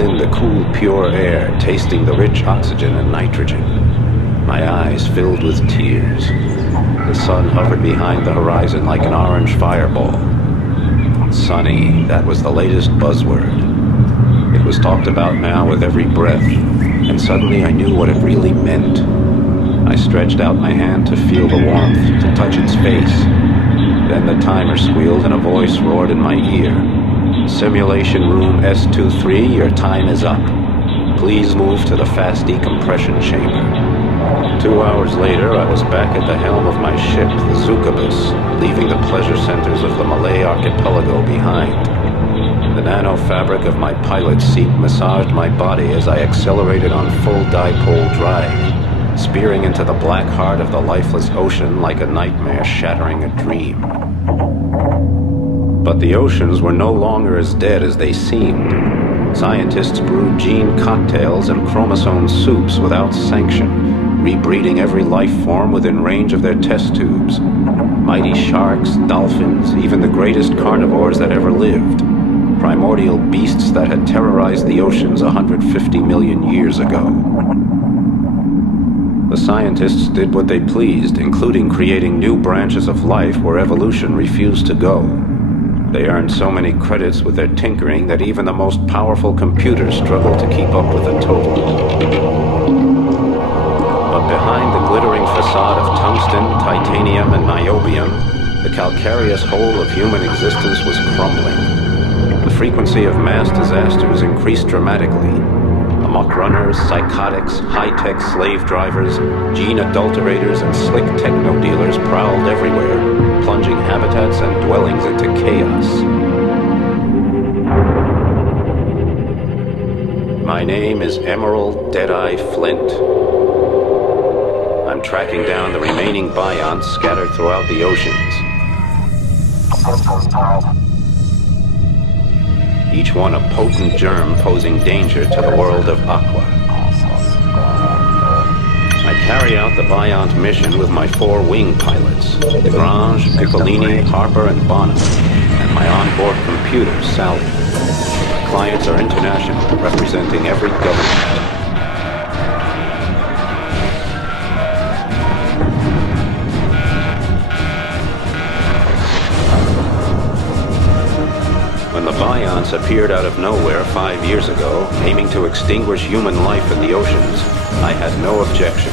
in the cool, pure air, tasting the rich oxygen and nitrogen. My eyes filled with tears. The sun hovered behind the horizon like an orange fireball. Sunny, that was the latest buzzword. It was talked about now with every breath, and suddenly I knew what it really meant. I stretched out my hand to feel the warmth, to touch its face. Then the timer squealed and a voice roared in my ear. Simulation room S23, your time is up. Please move to the fast decompression chamber. 2 hours later, I was back at the helm of my ship, the Zukabus, leaving the pleasure centers of the Malay archipelago behind. The nano-fabric of my pilot's seat massaged my body as I accelerated on full dipole drive, spearing into the black heart of the lifeless ocean like a nightmare shattering a dream. But the oceans were no longer as dead as they seemed. Scientists brewed gene cocktails and chromosome soups without sanction, rebreeding every life form within range of their test tubes. Mighty sharks, dolphins, even the greatest carnivores that ever lived. Primordial beasts that had terrorized the oceans 150 million years ago. The scientists did what they pleased, including creating new branches of life where evolution refused to go. They earned so many credits with their tinkering that even the most powerful computers struggled to keep up with the total. But behind the glittering facade of tungsten, titanium, and niobium, the calcareous whole of human existence was crumbling. The frequency of mass disasters increased dramatically. Amok runners, psychotics, high-tech slave drivers, gene adulterators, and slick techno dealers prowled everywhere, plunging habitats and dwellings into chaos. My name is Emerald Dead Eye Flint. I'm tracking down the remaining Bions scattered throughout the oceans. Each one a potent germ posing danger to the world of Aqua. I carry out the Bion mission with my 4 wing pilots, Desgrange, Piccolini, Harper, and Bonham, and my onboard computer, Sally. My clients are international, representing every government. When the Bions appeared out of nowhere 5 years ago, aiming to extinguish human life in the oceans, I had no objection.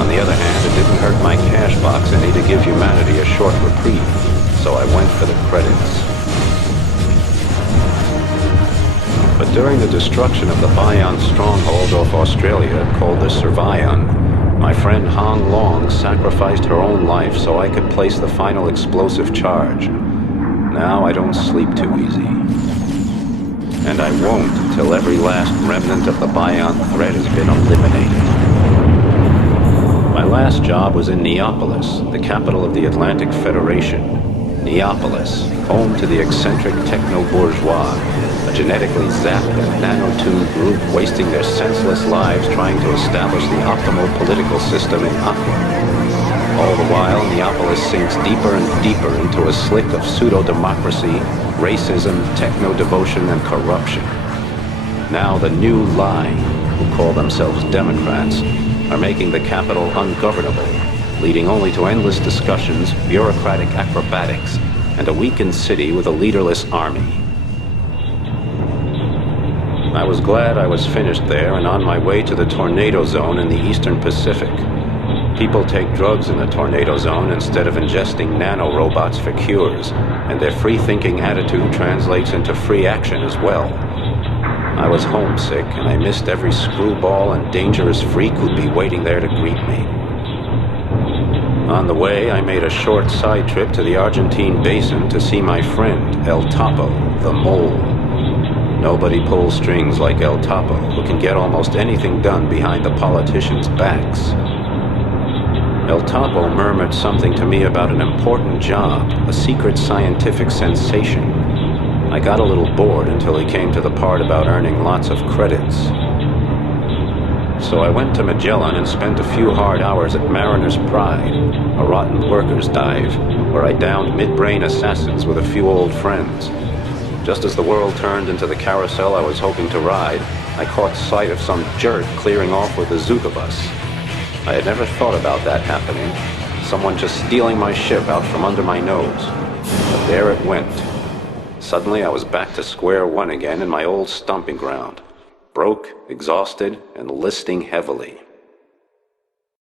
On the other hand, it didn't hurt my cash box any to give humanity a short reprieve, so I went for the credits. But during the destruction of the Bion stronghold off Australia, called the Survion, my friend Hong Long sacrificed her own life so I could place the final explosive charge. Now I don't sleep too easy. And I won't until every last remnant of the Bion threat has been eliminated. My last job was in Neopolis, the capital of the Atlantic Federation. Neopolis, home to the eccentric techno-bourgeois, a genetically zapped and nano-tuned group wasting their senseless lives trying to establish the optimal political system in Aqua. All the while, Neopolis sinks deeper and deeper into a slick of pseudo-democracy, racism, techno-devotion, and corruption. Now the new line, who call themselves Democrats, are making the capital ungovernable, leading only to endless discussions, bureaucratic acrobatics, and a weakened city with a leaderless army. I was glad I was finished there and on my way to the tornado zone in the Eastern Pacific. People take drugs in the tornado zone instead of ingesting nanorobots for cures, and their free-thinking attitude translates into free action as well. I was homesick, and I missed every screwball and dangerous freak who'd be waiting there to greet me. On the way, I made a short side trip to the Argentine basin to see my friend, El Topo, the Mole. Nobody pulls strings like El Topo, who can get almost anything done behind the politicians' backs. El Topo murmured something to me about an important job, a secret scientific sensation. I got a little bored until he came to the part about earning lots of credits. So I went to Magellan and spent a few hard hours at Mariner's Pride, a rotten workers' dive, where I downed mid-brain assassins with a few old friends. Just as the world turned into the carousel I was hoping to ride, I caught sight of some jerk clearing off with the Zuka bus. I had never thought about that happening. Someone just stealing my ship out from under my nose. But there it went. Suddenly I was back to square one again in my old stomping ground. Broke, exhausted, and listing heavily.